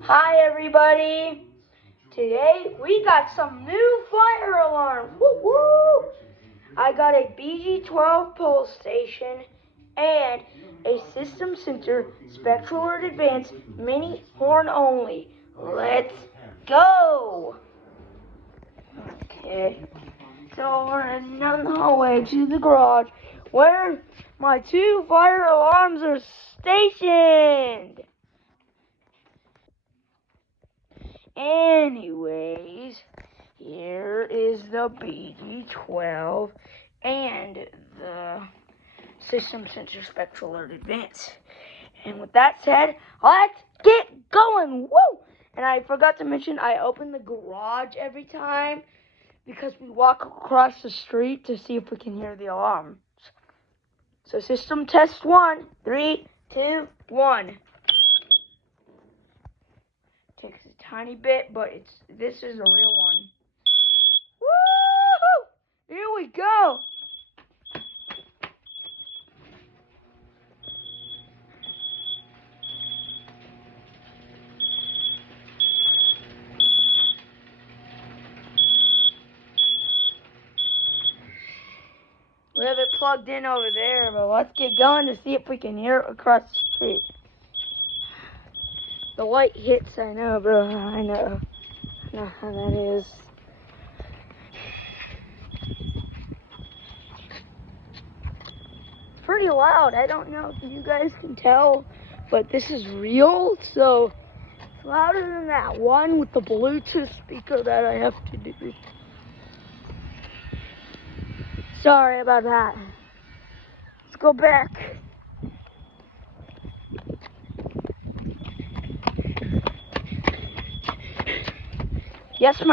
Hi everybody! Today we got some new fire alarms. Woo woo! I got a BG12 pole station and a System Center Spectral Alert Advance mini horn only. Let's go! Okay, so we're heading down the hallway to the garage where my two fire alarms are stationed. Anyways, here is the BG12 and the System Center Spectral Alert Advance. And with that said, let's get going! Woo! And I forgot to mention, I open the garage every time because we walk across the street to see if we can hear the alarms. So system test 1, 3, 2, 1. Takes a tiny bit, but this is a real one. Woo! Here we go. We have it plugged in over there, but let's get going to see if we can hear it across the street. The light hits, I know, bro. I know how that is. It's pretty loud. I don't know if you guys can tell, but this is real, so it's louder than that one with the Bluetooth speaker that I have to do. Sorry about that. Let's go back. Yes, my